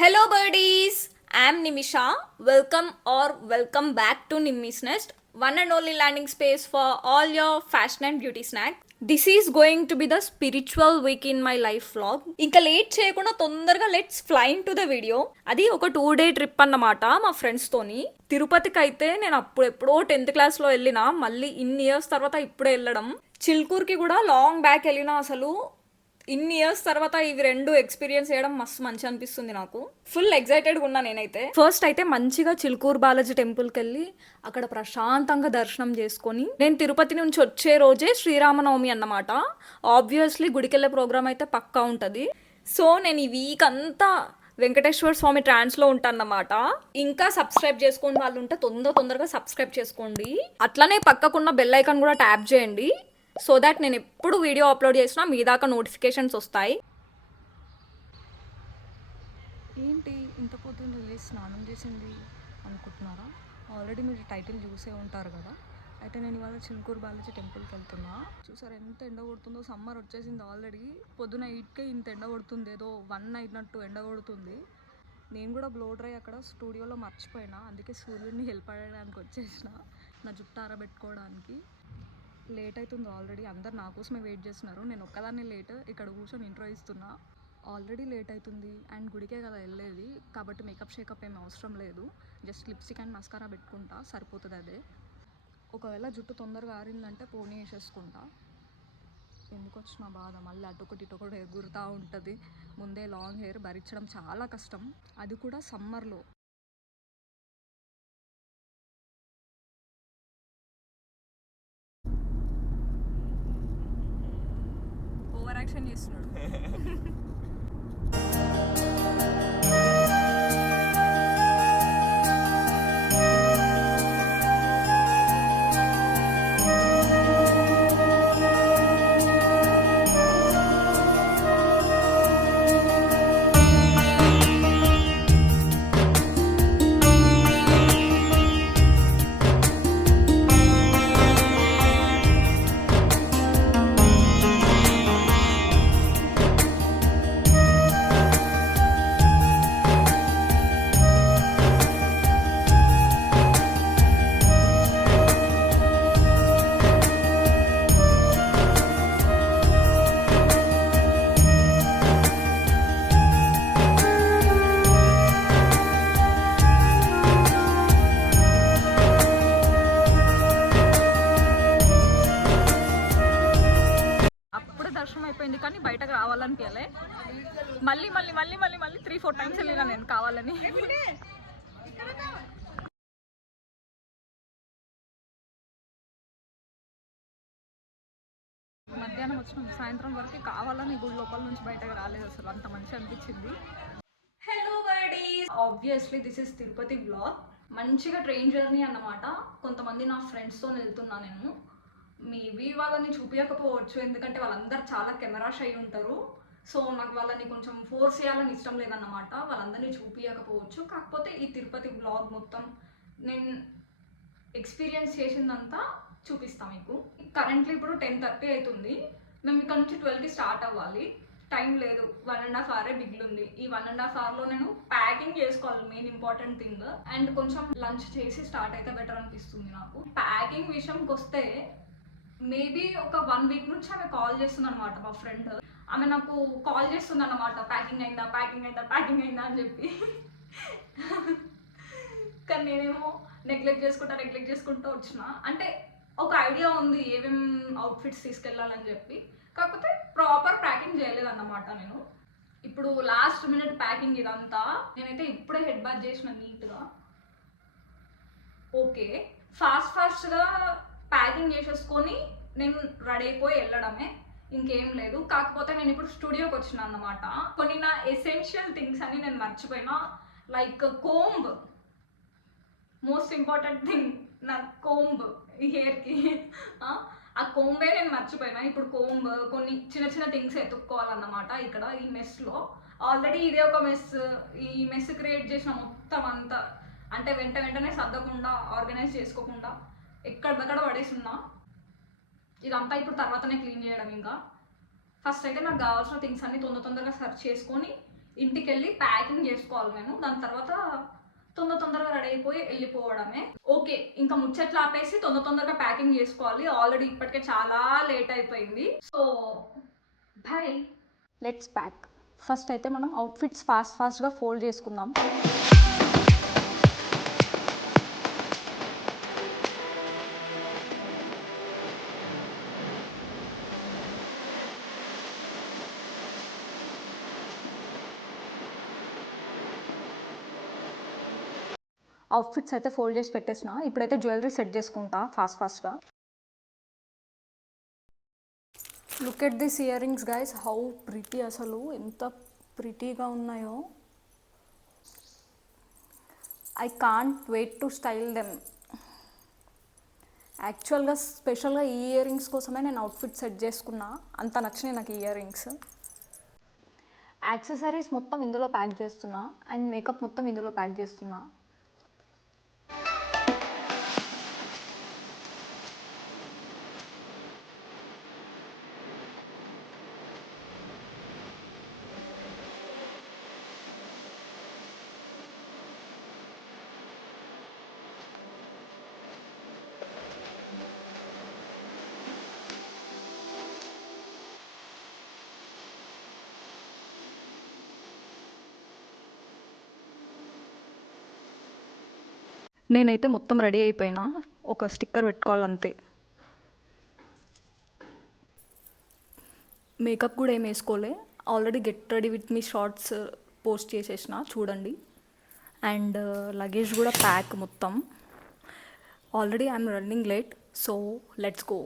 Hello birdies, I am Nimisha. Welcome back to Nimi's Nest, one and only landing space for all your fashion and beauty snack. This is going to be the spiritual week in my life vlog. ఇంకా late చేయకుండా తొందరగా let's fly in to the video. అది ఒక 2-day trip అన్నమాట మా friends తోని. తిరుపతికి అయితే నేను ఎప్పుడో 10th క్లాస్లో వెళ్ళిన, మళ్ళీ ఇన్ని ఇయర్స్ తర్వాత ఇప్పుడే వెళ్ళడం. చిల్కూర్కి కూడా లాంగ్ బ్యాక్ వెళ్ళిన. అసలు ఇన్ని ఇయర్స్ తర్వాత ఇవి రెండు ఎక్స్పీరియన్స్ చేయడం మస్తు మంచి అనిపిస్తుంది. నాకు ఫుల్ ఎక్సైటెడ్గా ఉన్నా నేనైతే. ఫస్ట్ అయితే మంచిగా చిలుకూరు బాలాజీ టెంపుల్కి వెళ్ళి అక్కడ ప్రశాంతంగా దర్శనం చేసుకొని, నేను తిరుపతి నుంచి వచ్చే రోజే శ్రీరామనవమి అన్నమాట. ఆబ్వియస్లీ గుడికెళ్ళే ప్రోగ్రామ్ అయితే పక్కా ఉంటుంది. సో నేను ఈ వీక్ అంతా వెంకటేశ్వర స్వామి ట్రాన్స్లో ఉంటానన్నమాట. ఇంకా సబ్స్క్రైబ్ చేసుకోండి వాళ్ళు ఉంటే తొందరగా సబ్స్క్రైబ్ చేసుకోండి. అట్లనే పక్కకున్న బెల్ ఐకాన్ కూడా ట్యాప్ చేయండి, సో దాట్ నేను ఎప్పుడు వీడియో అప్లోడ్ చేసినా మీ దాకా నోటిఫికేషన్స్ వస్తాయి. ఏంటి ఇంత పొద్దున్న లేచి స్నానం చేసింది అనుకుంటున్నారా? ఆల్రెడీ మీరు టైటిల్ చూసే ఉంటారు కదా. అయితే నేను ఇవాళ చిలుకూరు బాలాజీ టెంపుల్కి వెళ్తున్నా. చూసారు ఎంత ఎండ కొడుతుందో. సమ్మర్ వచ్చేసింది ఆల్రెడీ. పొద్దున 8కే ఇంత ఎండ కొడుతుంది, ఏదో 1 అయినట్టు ఎండ కొడుతుంది. నేను కూడా బ్లో డ్రై అక్కడ స్టూడియోలో మర్చిపోయినా, అందుకే సూర్యుడిని హెల్ప్ అయ్యడానికి వచ్చేసిన నా జుట్టు ఆరబెట్టుకోవడానికి. లేట్ అవుతుంది ఆల్రెడీ. అందరు నా కోసమే వెయిట్ చేస్తున్నారు. నేను ఒక్కదాన్ని లేట్ ఇక్కడ కూర్చొని ఇంట్రో ఇస్తున్నా. ఆల్రెడీ లేట్ అవుతుంది అండ్ గుడికే కదా వెళ్ళేది, కాబట్టి మేకప్ షేకప్ ఏమి అవసరం లేదు. జస్ట్ లిప్స్టిక్ అండ్ మస్కారా పెట్టుకుంటా, సరిపోతుంది అదే. ఒకవేళ జుట్టు తొందరగా ఆరిందంటే పోనీ వేసేసుకుంటా. ఎందుకు వచ్చిన బాధ, మళ్ళీ అటొకటి ఇటొకటి ఎగురుతూ ఉంటుంది. ముందే లాంగ్ హెయిర్ భరించడం చాలా కష్టం, అది కూడా సమ్మర్లో. ఓవర్ యాక్షన్ చేస్తున్నాడు. అయిపోయింది కానీ బయటకు రావాలనిపించలే. మళ్ళీ 3-4 టైమ్స్ వెళ్ళినా నేను కావాలని. మధ్యాహ్నం వచ్చిన సాయంత్రం వరకు కావాలని గుడి లోపల నుంచి బయటకు రాలేదు. అసలు అంత మంచి అనిపించింది. Hello birdies, obviously this is Tirupati blog. మంచిగా ట్రైన్ జర్నీ అన్నమాట. కొంతమంది నా ఫ్రెండ్స్తో వెళ్తున్నా నేను. మేబీ వాళ్ళని చూపించకపోవచ్చు, ఎందుకంటే వాళ్ళందరూ చాలా కెమెరా షై ఉంటారు. సో నాకు వాళ్ళని కొంచెం ఫోర్స్ చేయాలని ఇష్టం లేదన్నమాట. వాళ్ళందరినీ చూపించకపోవచ్చు. కాకపోతే ఈ తిరుపతి బ్లాగ్ మొత్తం నేను ఎక్స్పీరియన్స్ చేసిందంతా చూపిస్తాను మీకు. కరెంట్లీ ఇప్పుడు 10:30 అవుతుంది. మేము ఇక్కడ నుంచి 12కి స్టార్ట్ అవ్వాలి. టైం లేదు, 1.5 అవరే మిగిలింది. ఈ 1.5 అవర్లో నేను ప్యాకింగ్ చేసుకోవాలి, మెయిన్ ఇంపార్టెంట్ థింగ్. అండ్ కొంచెం లంచ్ చేసి స్టార్ట్ అయితే బెటర్ అనిపిస్తుంది నాకు. ప్యాకింగ్ విషయంకి వస్తే మేబీ ఒక 1 వీక్ నుంచి ఆమె కాల్ చేస్తుంది అనమాట. మా ఫ్రెండ్ ఆమె నాకు కాల్ చేస్తుంది అన్నమాట, ప్యాకింగ్ అయిందా అని చెప్పి. కానీ నేనేమో నెగ్లెక్ట్ చేసుకుంటూ వచ్చిన. అంటే ఒక ఐడియా ఉంది ఏమేమి అవుట్ఫిట్స్ తీసుకెళ్ళాలని చెప్పి, కాకపోతే ప్రాపర్ ప్యాకింగ్ చేయలేదన్నమాట నేను. ఇప్పుడు లాస్ట్ మినిట్ ప్యాకింగ్ ఇదంతా. నేనైతే ఇప్పుడే హెడ్ బాత్ చేసిన నీట్గా. ఓకే, ఫాస్ట్గా ప్యాకింగ్ చేసేసుకొని నేను రెడీ అయిపోయి వెళ్ళడమే, ఇంకేం లేదు. కాకపోతే నేను ఇప్పుడు స్టూడియోకి వచ్చిన అన్నమాట. కొన్ని నా ఎసెన్షియల్ థింగ్స్ అని నేను మర్చిపోయినా. Like comb, most important thing నా కోంబ్, ఈ హెయిర్కి. ఆ కోంబే నేను మర్చిపోయినా. ఇప్పుడు కోంబ్, కొన్ని చిన్న థింగ్స్ ఎత్తుక్కోవాలన్నమాట ఇక్కడ ఈ మెస్లో. ఆల్రెడీ ఇదే ఒక మెస్. ఈ మెస్ క్రియేట్ చేసిన మొత్తం అంతా, అంటే వెంటనే సర్దకుండా, ఆర్గనైజ్ చేసుకోకుండా ఎక్కడిదక్కడ పడేసున్నా. ఇదంతా ఇప్పుడు తర్వాతనే క్లీన్ చేయడం. ఇంకా ఫస్ట్ అయితే నాకు కావాల్సిన థింగ్స్ అన్ని తొందరగా సర్చ్ చేసుకొని ఇంటికి వెళ్ళి ప్యాకింగ్ చేసుకోవాలి మేము. దాని తర్వాత తొందరగా రెడీ అయిపోయి వెళ్ళిపోవడమే. ఓకే, ఇంకా ముచ్చట్లు ఆపేసి తొందరగా ప్యాకింగ్ చేసుకోవాలి. ఆల్రెడీ ఇప్పటికే చాలా లేట్ అయిపోయింది. So boy, let's pack. First అయితే మనం అవుట్ఫిట్స్ ఫాస్ట్గా ఫోల్డ్ చేసుకుందాం. అవుట్ఫిట్స్ అయితే ఫోల్డ్ చేసి పెట్టేసిన. ఇప్పుడైతే జ్యువెలరీ సెట్ చేసుకుంటా ఫాస్ట్గా. Look at this earrings guys, how pretty, అసలు ఎంత ప్రిటీగా ఉన్నాయో. I can't wait to style them. యాక్చువల్గా స్పెషల్గా ఈ ఇయర్ రింగ్స్ కోసమే నేను అవుట్ఫిట్ సెట్ చేసుకున్నా. అంత నచ్చినాయి నాకు ఈ ఇయర్ రింగ్స్. యాక్సెసరీస్ మొత్తం ఇందులో ప్యాక్ చేస్తున్నా అండ్ మేకప్ మొత్తం ఇందులో ప్యాక్ చేస్తున్నా. నేనైతే మొత్తం రెడీ అయిపోయినా, ఒక స్టిక్కర్ పెట్టుకోవాలంతే. మేకప్ కూడా ఏం వేసుకోలే, already get ready with me shorts post చేసేసిన చూడండి. అండ్ లగేజ్ కూడా ప్యాక్ మొత్తం. Already I'm running late, so let's go.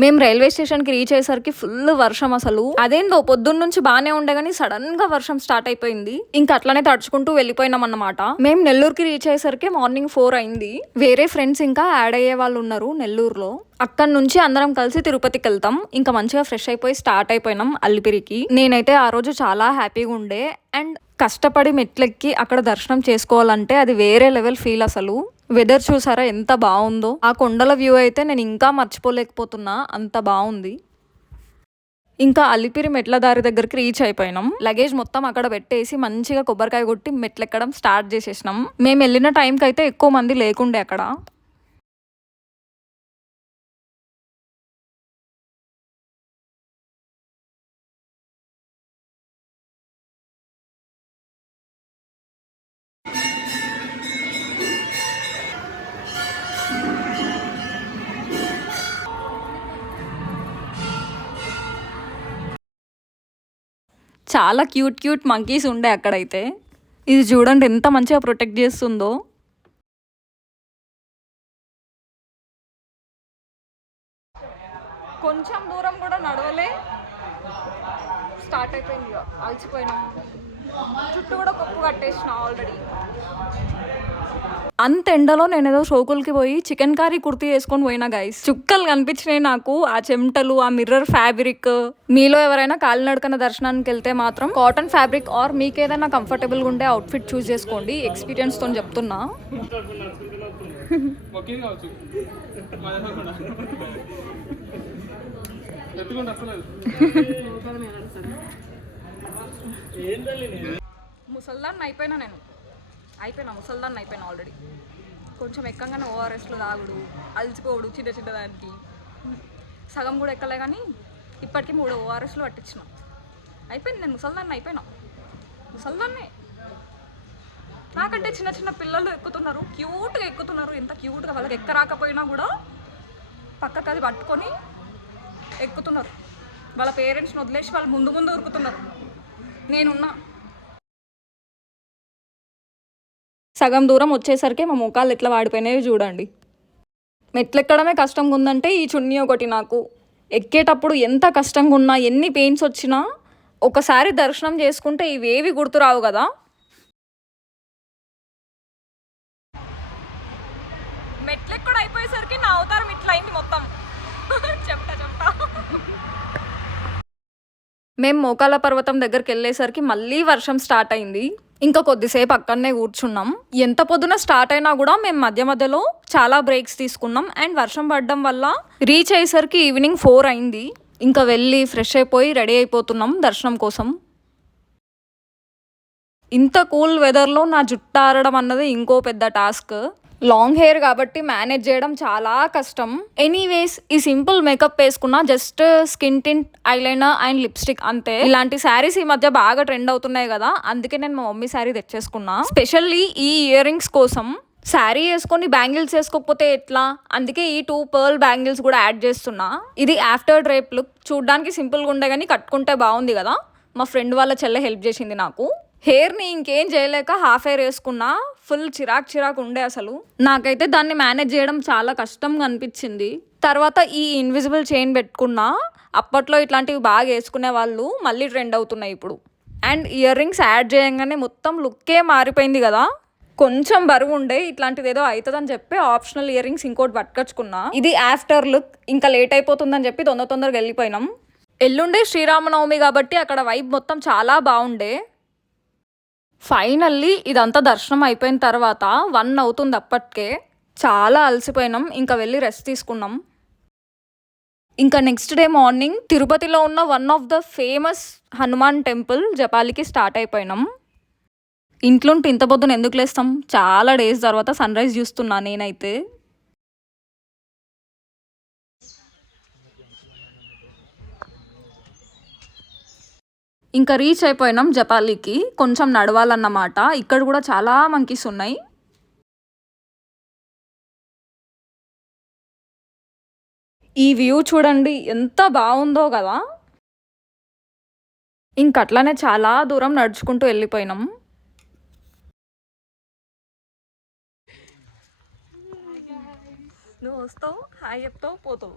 మేము రైల్వే స్టేషన్కి రీచ్ అయ్యేసరికి ఫుల్ వర్షం. అసలు అదేందో పొద్దున్న నుంచి బాగానే ఉండే కానీ సడన్ గా వర్షం స్టార్ట్ అయిపోయింది. ఇంకా అట్లనే తడుచుకుంటూ వెళ్ళిపోయినాం అన్నమాట. మేము నెల్లూరుకి రీచ్ అయ్యేసరికి మార్నింగ్ 4 అయింది. వేరే ఫ్రెండ్స్ ఇంకా యాడ్ అయ్యే వాళ్ళు ఉన్నారు నెల్లూరులో. అక్కడ నుంచి అందరం కలిసి తిరుపతికి వెళ్తాం. ఇంకా మంచిగా ఫ్రెష్ అయిపోయి స్టార్ట్ అయిపోయినాం అల్లిపిరికి. నేనైతే ఆ రోజు చాలా హ్యాపీగా ఉండే. అండ్ కష్టపడి మెట్లెక్కి అక్కడ దర్శనం చేసుకోవాలంటే అది వేరే లెవెల్ ఫీల్. అసలు వెదర్ చూసారా ఎంత బాగుందో. ఆ కొండల వ్యూ అయితే నేను ఇంకా మర్చిపోలేకపోతున్నా, అంత బాగుంది. ఇంకా అలిపిరి మెట్ల దారి దగ్గరికి రీచ్ అయిపోయినాం. లగేజ్ మొత్తం అక్కడ పెట్టేసి మంచిగా కొబ్బరికాయ కొట్టి మెట్లెక్కడం స్టార్ట్ చేసేసినాం. మేము వెళ్ళిన టైంకి అయితే ఎక్కువ మంది లేకుండే అక్కడ. చాలా క్యూట్ మంకీస్ ఉండే అక్కడైతే. ఇది చూడండి ఎంత మంచిగా ప్రొటెక్ట్ చేస్తుందో. కొంచెం దూరం కూడా నడవలే, స్టార్ట్ అయిపోయింది. అలసిపోయినాం. చుట్టూ కూడా కప్పు కట్టేసిన ఆల్రెడీ. అంత ఎండలో నేను ఏదో షోకులకి పోయి చికెన్ కర్రీ కుర్తీ వేసుకొని పోయినా గైస్. చుక్కలు కనిపించినాయి నాకు, ఆ చెమటలు, ఆ మిర్రర్ ఫ్యాబ్రిక్. మీలో ఎవరైనా కాలినడకన దర్శనానికి వెళ్తే మాత్రం కాటన్ ఫ్యాబ్రిక్ ఆర్ మీకు ఏదైనా కంఫర్టబుల్గా ఉండే అవుట్ఫిట్ చూస్ చేసుకోండి. ఎక్స్పీరియన్స్ తో చెప్తున్నా. ముసల్దాన్ని అయిపోయినా ముసల్దాన్ని అయిపోయినా ఆల్రెడీ. కొంచెం ఎక్కగానే ఓఆర్ఎస్లో తాగుడు, అలసిపోవుడు చిన్న దానికి. సగం కూడా ఎక్కలే కానీ ఇప్పటికీ 3 ఓఆర్ఎస్లు పట్టించిన. అయిపోయింది, నేను ముసల్దాన్ని అయిపోయినా. ముసల్దాన్నే. నాకంటే చిన్న పిల్లలు ఎక్కుతున్నారు, క్యూట్గా ఎక్కుతున్నారు. ఎంత క్యూట్గా, వాళ్ళకి ఎక్కరాకపోయినా కూడా పక్కకు అది పట్టుకొని ఎక్కుతున్నారు. వాళ్ళ పేరెంట్స్ని వదిలేసి వాళ్ళు ముందు ఉరుకుతున్నారు. నేనున్నా. సగం దూరం వచ్చేసరికి మా ముఖాలు ఎట్లా వాడిపోయినాయో చూడండి. మెట్లెక్కడమే కష్టంగా ఉందంటే ఈ చున్నీ ఒకటి నాకు. ఎక్కేటప్పుడు ఎంత కష్టంగా ఉన్నా, ఎన్ని పెయిన్స్ వచ్చినా ఒకసారి దర్శనం చేసుకుంటే ఇవేవి గుర్తురావు కదా. మెట్లెక్కడ అయిపోయేసరికి నా అవతారం ఇట్లా అయింది మొత్తం. చెప్తా మేము మోకాల పర్వతం దగ్గరికి వెళ్ళేసరికి మళ్ళీ వర్షం స్టార్ట్ అయింది. ఇంకా కొద్దిసేపు అక్కడనే కూర్చున్నాం. ఎంత పొద్దున స్టార్ట్ అయినా కూడా మేము మధ్యలో చాలా బ్రేక్స్ తీసుకున్నాం. అండ్ వర్షం పడడం వల్ల రీచ్ అయ్యేసరికి ఈవినింగ్ 4 అయింది. ఇంకా వెళ్ళి ఫ్రెష్ అయిపోయి రెడీ అయిపోతున్నాం దర్శనం కోసం. ఇంత కూల్ వెదర్లో నా జుట్టు ఆరడం అన్నది ఇంకో పెద్ద టాస్క్. లాంగ్ హెయిర్ కాబట్టి మేనేజ్ చేయడం చాలా కష్టం. ఎనీవేస్ ఈ సింపుల్ మేకప్ వేసుకున్నా just skin tint, eyeliner and lipstick అంతే. ఇలాంటి శారీస్ ఈ మధ్య బాగా ట్రెండ్ అవుతున్నాయి కదా, అందుకే నేను మా మమ్మీ శారీ తెచ్చేసుకున్నా స్పెషల్లీ ఈ ఇయర్ రింగ్స్ కోసం. శారీ వేసుకొని బ్యాంగిల్స్ వేసుకోకపోతే ఎట్లా, అందుకే ఈ 2 పర్ల్ బ్యాంగిల్స్ కూడా యాడ్ చేస్తున్నా. ఇది ఆఫ్టర్ డ్రేప్ లుక్, చూడ్డానికి సింపుల్గా ఉండే కానీ కట్టుకుంటే బాగుంది కదా. మా ఫ్రెండ్ వాళ్ళ చెల్లె హెల్ప్ చేసింది నాకు. హెయిర్ని ఇంకేం చేయలేక హాఫ్ హెయిర్ వేసుకున్నా. ఫుల్ చిరాకు ఉండే అసలు. నాకైతే దాన్ని మేనేజ్ చేయడం చాలా కష్టంగా అనిపించింది. తర్వాత ఈ ఇన్విజిబుల్ చైన్ పెట్టుకున్నా. అప్పట్లో ఇట్లాంటివి బాగా వేసుకునే వాళ్ళు, మళ్ళీ ట్రెండ్ అవుతున్నాయి ఇప్పుడు. అండ్ ఇయర్ రింగ్స్ యాడ్ చేయగానే మొత్తం లుక్కే మారిపోయింది కదా. కొంచెం బరువు ఉండే, ఇట్లాంటిది ఏదో అవుతుందని చెప్పి ఆప్షనల్ ఇయర్ రింగ్స్ ఇంకోటి పట్టుకొచ్చుకున్నా. ఇది ఆఫ్టర్ లుక్, ఇంకా లేట్ అయిపోతుందని చెప్పి తొందరగా వెళ్ళిపోయినాం. ఎల్లుండే శ్రీరామనవమి కాబట్టి అక్కడ వైబ్ మొత్తం చాలా బాగుండే. ఫైనల్లీ ఇదంతా దర్శనం అయిపోయిన తర్వాత 1 అవుతుంది అప్పటికే. చాలా అలసిపోయినాం, ఇంకా వెళ్ళి రెస్ట్ తీసుకున్నాం. ఇంకా నెక్స్ట్ డే మార్నింగ్ తిరుపతిలో ఉన్న one of the famous Hanuman temple జపాలికి స్టార్ట్ అయిపోయినాం. ఇంట్లోంటి ఇంత పొద్దున ఎందుకు లేస్తాం, చాలా డేస్ తర్వాత సన్ రైజ్ చూస్తున్నా నేనైతే. ఇంకా రీచ్ అయిపోయినాం జపాలికి. కొంచెం నడవాలన్నమాట. ఇక్కడ కూడా చాలా మంకీస్ ఉన్నాయి. ఈ వ్యూ చూడండి ఎంత బాగుందో కదా. ఇంకట్లానే చాలా దూరం నడుచుకుంటూ వెళ్ళిపోయినాం. నువ్వు వస్తావు, హాయ్ చెప్తావు, పోతావు.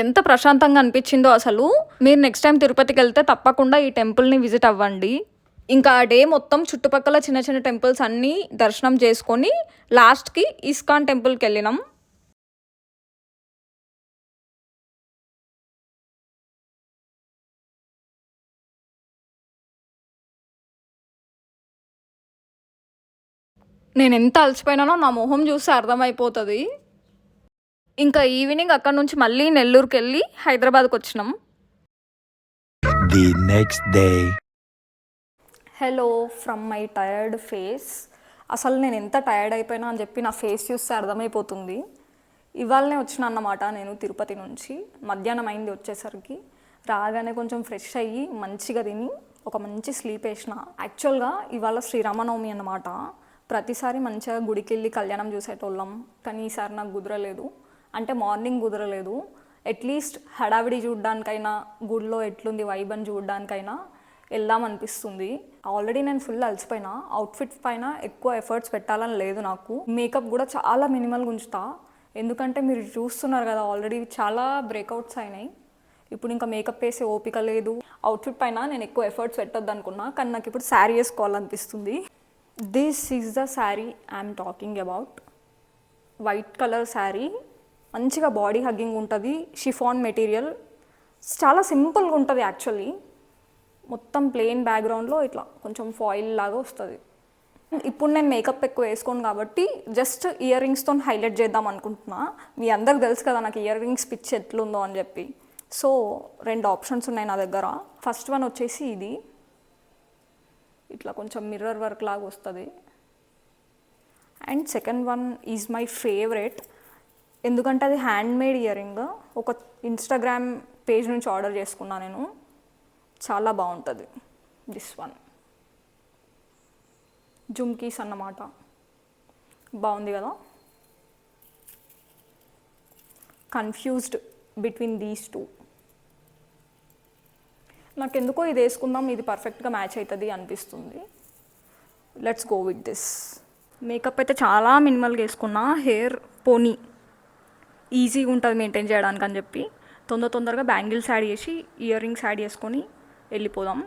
ఎంత ప్రశాంతంగా అనిపించిందో అసలు. మీరు నెక్స్ట్ టైం తిరుపతికి వెళ్తే తప్పకుండా ఈ టెంపుల్ని విజిట్ అవ్వండి. ఇంకా ఆ డే మొత్తం చుట్టుపక్కల చిన్న చిన్న టెంపుల్స్ అన్నీ దర్శనం చేసుకొని లాస్ట్కి ఇస్కాన్ టెంపుల్కి వెళ్ళినాం. నేను ఎంత అలసిపోయినానో నా మొహం చూస్తే అర్థమైపోతుంది. ఇంకా ఈవినింగ్ అక్కడ నుంచి మళ్ళీ నెల్లూరుకి వెళ్ళి హైదరాబాద్కి వచ్చినాం. The next day. Hello from my tired face. అసలు నేను ఎంత టయర్డ్ అయిపోయినా అని చెప్పి నా ఫేస్ చూస్తే అర్థమైపోతుంది. ఇవాళనే వచ్చిన అన్నమాట నేను తిరుపతి నుంచి. మధ్యాహ్నం అయింది వచ్చేసరికి. రాగానే కొంచెం ఫ్రెష్ అయ్యి మంచిగా తిని ఒక మంచి స్లీప్ వేసిన. యాక్చువల్గా ఇవాళ శ్రీరామనవమి అన్నమాట. ప్రతిసారి మంచిగా గుడికి వెళ్ళి కళ్యాణం చూసేటోళ్ళం, కానీ ఈసారి నాకు కుదరలేదు. అంటే మార్నింగ్ కుదరలేదు. అట్లీస్ట్ హడావిడి చూడడానికైనా, గుడిలో ఎట్లుంది వైబ్ అని చూడడానికైనా వెళ్దాం అనిపిస్తుంది. ఆల్రెడీ నేను ఫుల్ అలసిపోయినా. అవుట్ఫిట్ పైన ఎక్కువ ఎఫర్ట్స్ పెట్టాలని లేదు నాకు. మేకప్ కూడా చాలా మినిమల్గా ఉంచుతా, ఎందుకంటే మీరు చూస్తున్నారు కదా ఆల్రెడీ చాలా బ్రేక్అవుట్స్ అయినాయి. ఇప్పుడు ఇంకా మేకప్ వేసే ఓపిక లేదు. అవుట్ఫిట్ పైన నేను ఎక్కువ ఎఫర్ట్స్ పెట్టొద్దు అనుకున్నా, కానీ నాకు ఇప్పుడు శారీ వేసుకోవాలనిపిస్తుంది. This is the sari I'm talking about. White colour sari, మంచిగా బాడీ హగ్గింగ్ ఉంటుంది, షిఫాన్ మెటీరియల్, చాలా సింపుల్గా ఉంటుంది యాక్చువల్లీ. మొత్తం ప్లెయిన్ బ్యాక్గ్రౌండ్లో ఇట్లా కొంచెం ఫాయిల్ లాగా వస్తుంది. ఇప్పుడు నేను మేకప్ ఎక్కువ వేసుకోను కాబట్టి జస్ట్ ఇయర్ రింగ్స్తో హైలైట్ చేద్దాం అనుకుంటున్నా. మీ అందరికి తెలుసు కదా నాకు ఇయర్ రింగ్స్ పిచ్ ఎట్లుందో అని చెప్పి. సో 2 ఆప్షన్స్ ఉన్నాయి నా దగ్గర. ఫస్ట్ వన్ వచ్చేసి ఇది, ఇట్లా కొంచెం మిర్రర్ వర్క్ లాగా వస్తుంది. And second one is my favourite, ఎందుకంటే అది హ్యాండ్మేడ్ ఇయర్ రింగ్. ఒక ఇన్స్టాగ్రామ్ పేజ్ నుంచి ఆర్డర్ చేసుకున్నా నేను. చాలా బాగుంటుంది. దిస్ వన్ జుమ్కీస్ అన్నమాట. బాగుంది కదా. Confused between these 2. నాకెందుకో ఇది వేసుకుందాం, ఇది పర్ఫెక్ట్గా మ్యాచ్ అవుతుంది అనిపిస్తుంది. Let's go with this. Makeup అయితే చాలా మినిమల్గా వేసుకున్నా. హెయిర్ పోనీ ఈజీగా ఉంటుంది మెయింటైన్ చేయడానికి అని చెప్పి తొందరగా బ్యాంగిల్స్ యాడ్ చేసి ఇయర్ రింగ్స్ యాడ్ చేసుకొని వెళ్ళిపోదాం.